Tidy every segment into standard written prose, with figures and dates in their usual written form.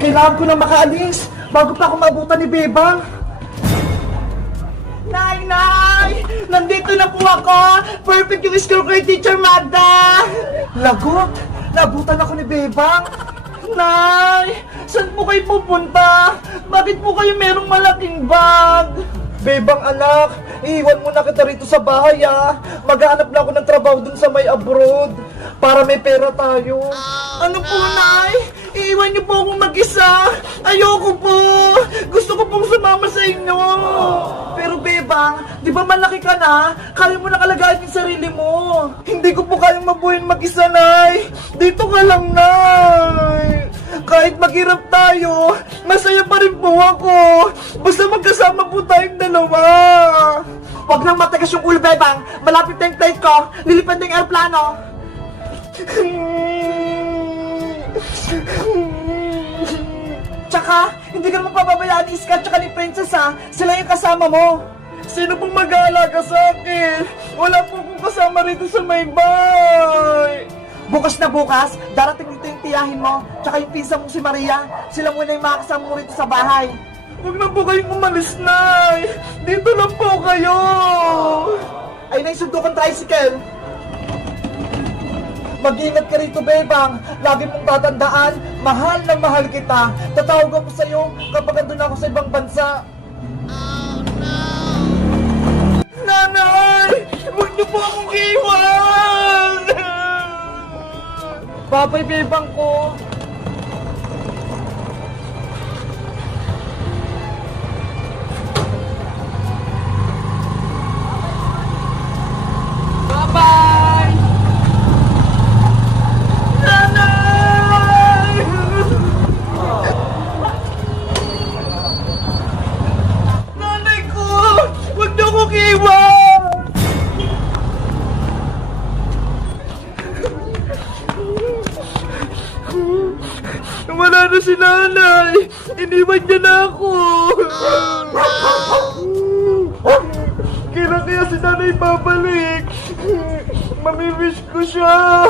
Kailangan ko na makaalis bago pa ako maabutan ni Bebang. Nay! Nandito na po ako! Perfect yung school ko kay Teacher Magda! Lagot! Naabutan ako ni Bebang! Nay! Saan po kayo pupunta? Bakit po kayo merong malaking bag? Bebang anak, iiwan mo na kita rito sa bahay Maghanap na ako ng trabaho dun sa may abroad para may pera tayo. Ano po, Nay? Iiwan niyo po akong mag-isa. Ayoko po. Gusto ko pong sumama sa inyo. Pero Bebang, di ba malaki ka na? Kaya mo nakalagayin yung sarili mo. Hindi ko po kayang mabuhin mag-isa, Nay. Dito ka lang, Nay. Kahit maghirap tayo, masaya pa rin po ako. Basta magkasama po tayong dalawa. Huwag nang matigas yung ulo, Bebang. Malapit na yung flight ko. Lilipad na yung aeroplano. Tsaka, hindi ka naman pababayaan ni Iska tsaka ni Princess Sila yung kasama mo. Sino pong mag-aalaga sa akin? Wala po akong kasama rito sa may bahay. Bukas na bukas, darating dito yung tiyahin mo, tsaka yung pinsan mong si Maria. Sila muna yung makakasama mo rito sa bahay. Huwag na po kayong umalis, Nay! Dito lang po kayo! Ay, naisundo kang tricycle! Mag-ingat ka rito, Bebang! Lagi mong tatandaan, mahal na mahal kita! Tatawag ako sa'yo kapag andun ako sa ibang bansa! Oh, no! Nanay! Huwag niyo po akong iwan! Babay, Bebang ko! Bye-bye! Nanay! Nanay ko! Huwag niyo akong iwan! Wala na si Nanay! Iniwan niya na ako! Kailan kaya si Nanay babalik? Mamimiss ko siya!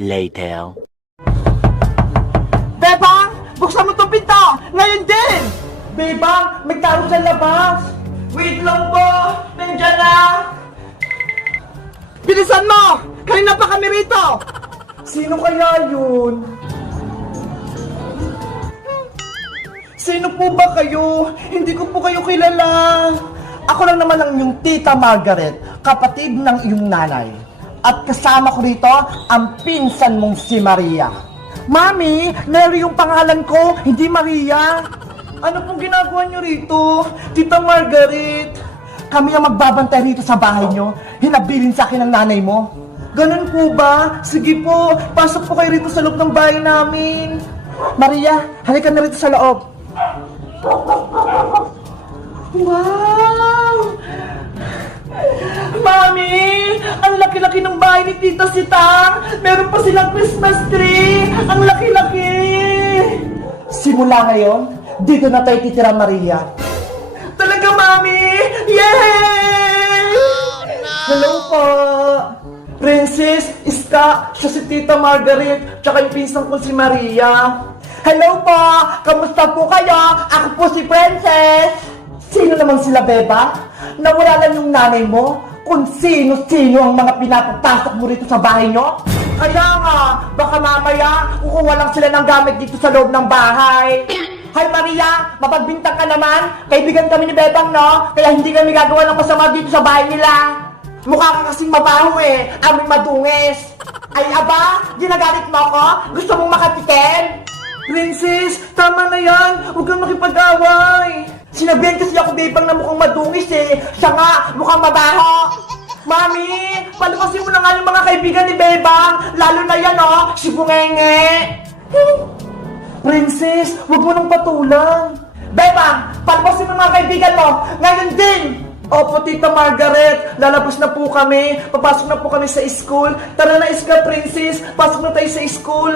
Later. Bebang! Buksan mo itong pinto! Ngayon din! Bebang! May tao sa labas! Wait lang po! Nandiyan na! Bilisan mo! Kanina pa kami rito! Sino kaya yun? Sino po ba kayo? Hindi ko po kayo kilala. Ako lang naman ang iyong tita Margaret, kapatid ng iyong nanay. At kasama ko rito ang pinsan mong si Maria. Mami, Mary yung pangalan ko, hindi Maria. Ano pong ginagawa niyo rito, tita Margaret? Kami ang magbabantay rito sa bahay niyo. Hinabilin sa akin ng nanay mo. Ganun po ba? Sige po, pasok po kayo rito sa loob ng bahay namin. Maria, halika na rito sa loob. Wow! Mami! Ang laki-laki ng bahay ni Tita Sitang! Meron pa silang Christmas tree! Ang laki-laki! Simula ngayon, dito na tayo titira, Maria. Talaga, Mami! Yay! Oh, no! Hello po! Princess, Iska, siya si Tita Margaret, tsaka yung pinsan ko si Maria. Hello po! Kamusta po kayo? Ako po si Princess! Sino naman sila, Beba? Nawala lang yung nanay mo? Kung sino-sino ang mga pinapapasok mo rito sa bahay nyo? Kaya nga, baka mamaya, kukuha lang sila ng gamit dito sa loob ng bahay. Hi Maria, mapagbintang ka naman. Kaibigan kami ni Bebang, no? Kaya hindi kami gagawa ng masama dito sa bahay nila. Mukha ka kasing mabaho aming madungis. Ay aba, ginagalit mo ako? Gusto mong makatikin? Princess, tama na yan. Huwag kang makipag-away. Sinabihan kasi ako, Bebang, na mukhang madungis Siya nga, mukhang mabaho. Mami, palukasin mo na nga yung mga kaibigan ni Bebang. Lalo na yan, si Bungenge. Princess, huwag mo nang patulang. Bebang, palukasin mo mga kaibigan mo. Ngayon din. Opo, Tita Margaret, lalabas na po kami. Papasok na po kami sa school. Tara na, Iska, Princess. Pasok na tayo sa school.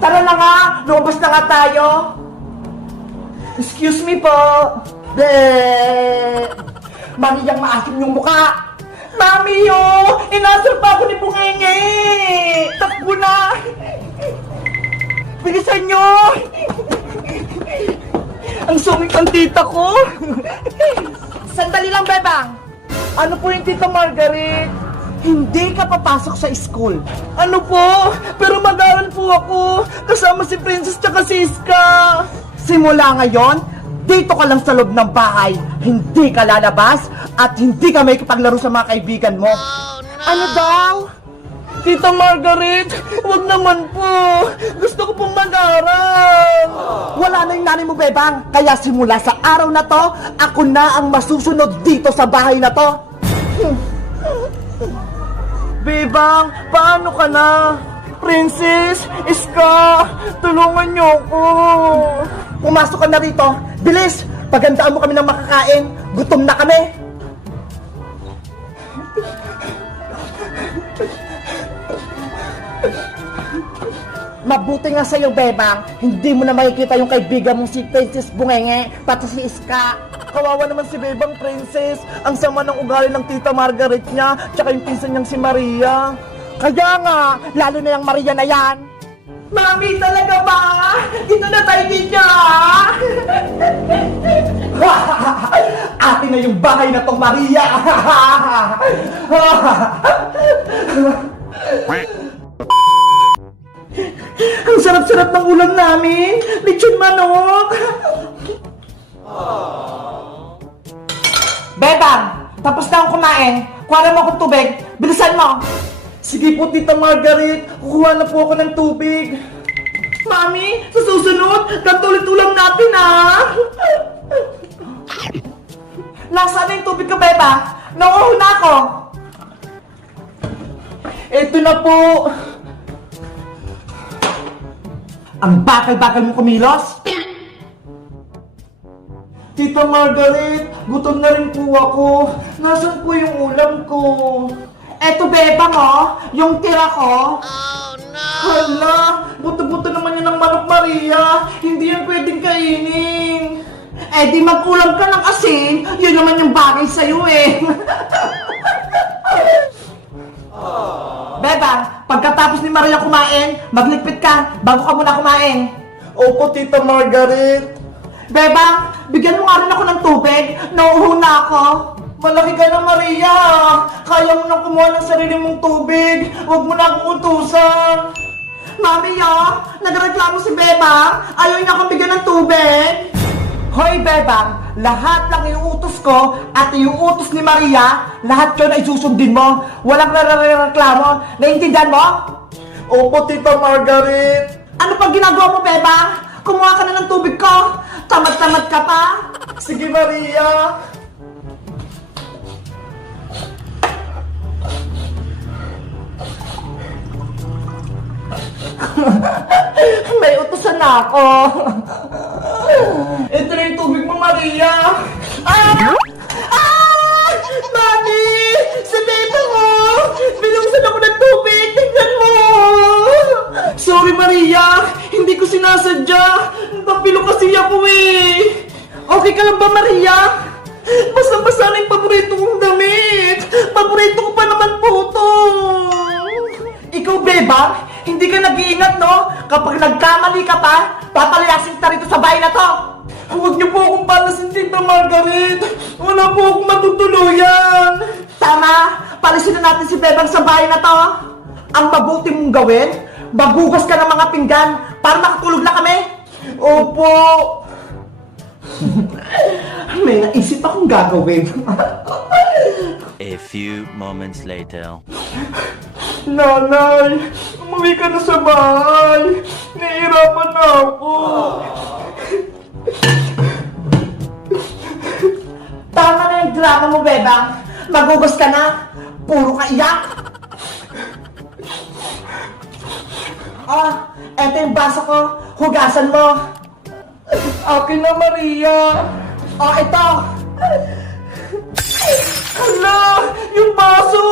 Tara na nga, lumabas na nga tayo. Excuse me po. Maniyang maasim yung mukha. Mami, inasal pa ako ni Bungenge. Ang sungit ang tita ko! Sandali lang, Bebang! Ano po yung tita Margaret? Hindi ka papasok sa school. Ano po? Pero mag-aaral po ako. Kasama si Princess tsaka si Iska. Simula ngayon, dito ka lang sa loob ng bahay. Hindi ka lalabas at hindi ka may kipaglaro sa mga kaibigan mo. Ano daw? Tita Margaret, wag naman po. Gusto ko pong mag-aaral. Wala na yung nanay mo, Bebang. Kaya simula sa araw na to, ako na ang masusunod dito sa bahay na to. Bebang, paano ka na? Princess, Iska, tulungan niyo ako. Pumasok ka na rito. Bilis, pagandaan mo kami ng makakain. Gutom na kami. Mabuti nga sa'yo, Bebang. Hindi mo na makikita yung kaibigan mong si Princess Bungenge, pati si Iska. Kawawa naman si Bebang, Princess. Ang sama ng ugali ng tita Margaret niya, tsaka yung pinsan niyang si Maria. Kaya nga, lalo na yung Maria na yan. Mami, talaga ba? Dito na tayo niya. Atin na yung bahay na tong Maria. Ang sarap-sarap ng ulam namin. Lechon manok. Bebang, tapos na akong kumain. Kuha mo akong tubig. Bilisan mo. Sige po, Tita Margaret. Kukuha na po ako ng tubig. Mami, sa susunod, gantulit ulam natin, Nasaan na yung tubig ko, Beba? Nauuho na ako. Ito na po. Ang bakal-bakal mo kumilos? Tita Margaret, gutom na rin po ako. Nasaan po yung ulam ko? Eto, Bebang, yung tira ko. Oh, no! Hala, buto-buto naman yan ng manok, Maria. Hindi yan pwedeng kainin. Eh, di mag-ulam ka ng asin. Yun naman yung bagay sa'yo, eh. Bebang, pagkatapos ni Maria kumain, magligpit ka bago ka muna kumain. Opo, Tita Margaret. Bebang, bigyan mo nga rin ako ng tubig. Nauuho na ako. Malaki ka na, Maria. Kaya mo nang kumuha ng sarili mong tubig. Huwag mo na akong utusan. Mami, nagreklamo si Bebang. Ayaw niya akong bigyan ng tubig. Hoy, Bebang, lahat lang iuutos ko at iuutos ni Maria, lahat yun ay susundin mo. Walang reklamo. Naiintindihan mo? Opo, Tita Margaret. Ano pang ginagawa mo, Bebang? Kumuha ka na ng tubig ko. Tamad-tamad ka pa. Sige, Maria. May utusan na ako. Ito na yung tubig mo, Maria. Mami! Si Beba mo! Binuksan ako ng tubig! Tignan mo! Sorry, Maria! Hindi ko sinasadya! Napilo kasi ako eh! Okay ka lang ba, Maria? Basta-basta na yung paborito kong damit! Paborito ko pa naman po to! Ikaw, Beba, hindi ka nag-iingat, no? Kapag nagkamali ka pa, papalayasin kita rito sa bahay na to! Huwag niyo po akong palasin, Tita Margaret! Wala po akong matutuluyan! Tama! Palisin na natin si Bebang sa bahay na to! Ang mabuti mong gawin, maghugas ka ng mga pinggan para makatulog na kami! Opo! May naisip akong gagawin. A few moments later. Nanay, umuwi ka na sa bahay. Nahihirapan na ako. Tama na yung drama mo, Bebang. Magugos ka na. Puro ka iyak. Eto yung baso ko. Hugasan mo. Akin na, Maria. Ito. Hala! Yung baso!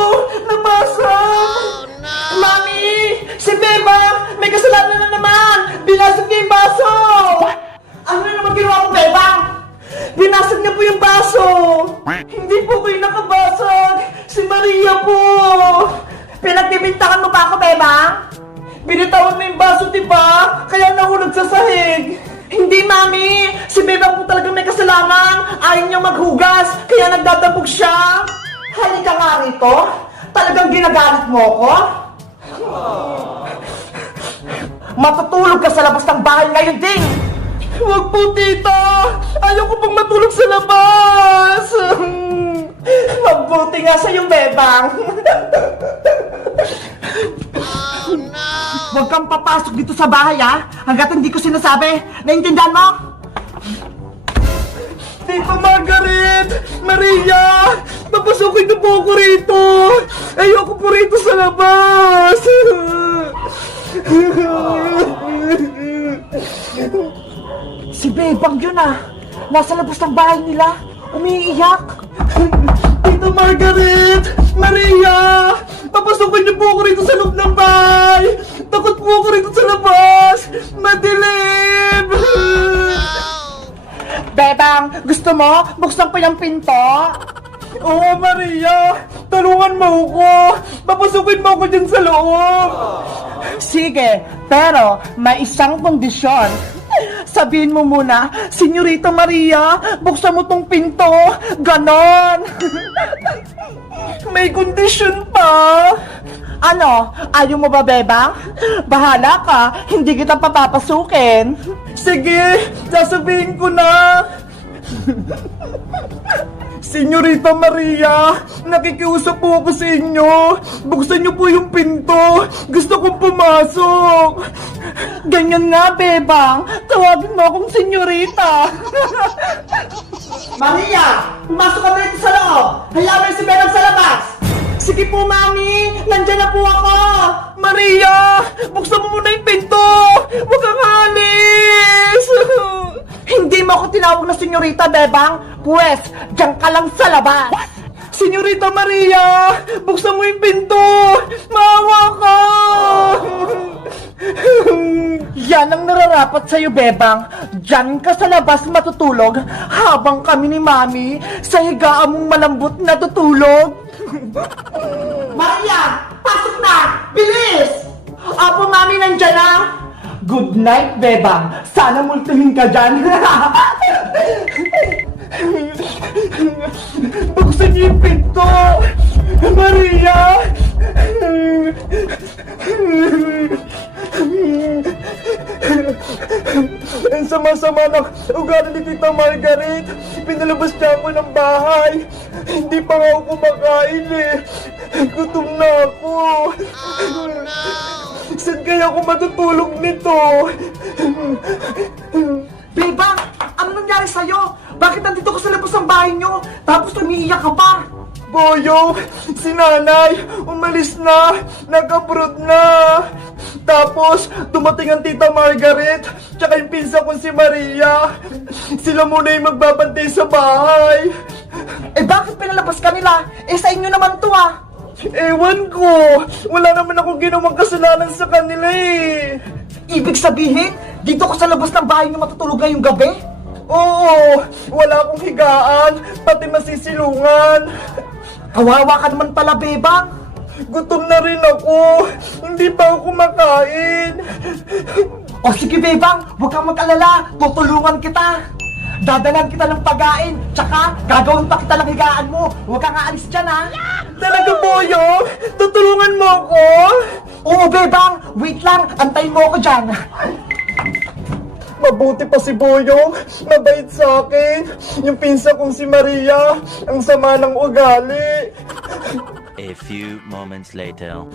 Nabasag! Mami! Si Beba! May kasalanan na naman! Binasag niya yung baso! Ano na naman ginawa mo, Beba? Binasag niya po yung baso! Hindi po kayo nakabasag! Si Maria po! Pinagpipintakan mo pa ako, Beba? Binitawan mo yung baso, diba? Kaya nahulog sa sahig! Hindi, Mami! Si Bebang po talagang may kasalanan! Ayaw niyang maghugas, kaya nagdadabog siya! Halika nga rito! Talagang ginagalit mo ako? Matutulog ka sa labas ng bahay ngayon din! Huwag po, tita! Ayaw ko pong matulog sa labas! Mabuti nga sa'yo, Bebang! Huwag kang papasok dito sa bahay, ha? Hanggat hindi ko sinasabi. Naintindihan mo? Tita Margaret! Maria! Papasukin niyo po ako rito! Ayoko po rito sa labas! Si Bebang yun, ah! Nasa labas ng bahay nila! Umiiyak! Tita Margaret! Maria! Papasukin niyo po ako rito sa loob ng bahay! Takot po ako rito sa labas! Madilim! Bebang, gusto mo? Buksan ko yung pinto? Oo, Maria! Tulungan mo ako! Papasukin mo ako dyan sa loob! Sige, pero may isang kondisyon. Sabihin mo muna, Senyorita Maria, buksan mo tong pinto. Ganon! May kondisyon pa! Ano? Ayaw mo ba, Bebang? Bahala ka, hindi kita papapasukin. Sige, sasabihin ko na. Senyorita Maria, nakikiusap po ako sa inyo. Buksan niyo po yung pinto. Gusto kong pumasok. Ganyan nga, Bebang. Tawagin mo akong senyorita. Maria, pumasok ka dito sa loob. Hayaan mo si Bebang sa labas. Sige po, Mami! Nandyan na po ako! Maria! Buksan mo muna yung pinto! Huwag kang alis! Hindi mo ako tinawag na senyorita, Bebang! Pwes, diyan ka lang sa labas! Senyorita Maria! Buksan mo yung pinto! Maawa ka! Yan ang nararapat sa'yo, Bebang. Diyan ka sa labas matutulog habang kami ni Mami sa higaan mong malambot na tutulog. Maria! Pasok na! Bilis! Apo, Mami, nandyan na! Good night, Bebang! Sana multuhin ka dyan! Buksan niyo yung pinto! Maria! Ang sama-sama ng ugali ni Tita Margaret. Pinalabas niya ako ng bahay. Hindi pa nga ako kumakain eh. Gutom na ako. Oh, no. Saan kaya ako matutulog nito? Bebang, ano nangyari sa'yo? Bakit nandito ka sa labas ng bahay niyo? Tapos umiiyak ka pa? Boyong, si nanay, umalis na, nag-abroad na. Tapos, dumating ang Tita Margaret, tsaka yung pinsa kong si Maria. Sila muna yung magbabantay sa bahay. Eh bakit pinalabas ka nila? Eh sa inyo naman to ah. Ewan ko, wala naman akong ginawang kasalanan sa kanila eh. Ibig sabihin, dito ko sa labas ng bahay niyo matutulog ngayong gabi? Oo, wala akong higaan, pati masisilungan. Kawawa ka naman pala, Bebang. Gutom na rin ako. Hindi pa ako kumakain. O sige, Bebang, huwag kang mag-alala. Tutulungan kita. Dadalan kita ng pagkain. Tsaka, gagawin pa kita ng higaan mo. Huwag kang aalis dyan, ha? Talaga, Boyong? Tutulungan mo ako? Oo, Bebang. Wait lang. Antayin mo ako dyan. Mabuti pa si Boyong, mabait sa akin. Yung pinsa kong si Maria, ang sama ng ugali. A few moments later.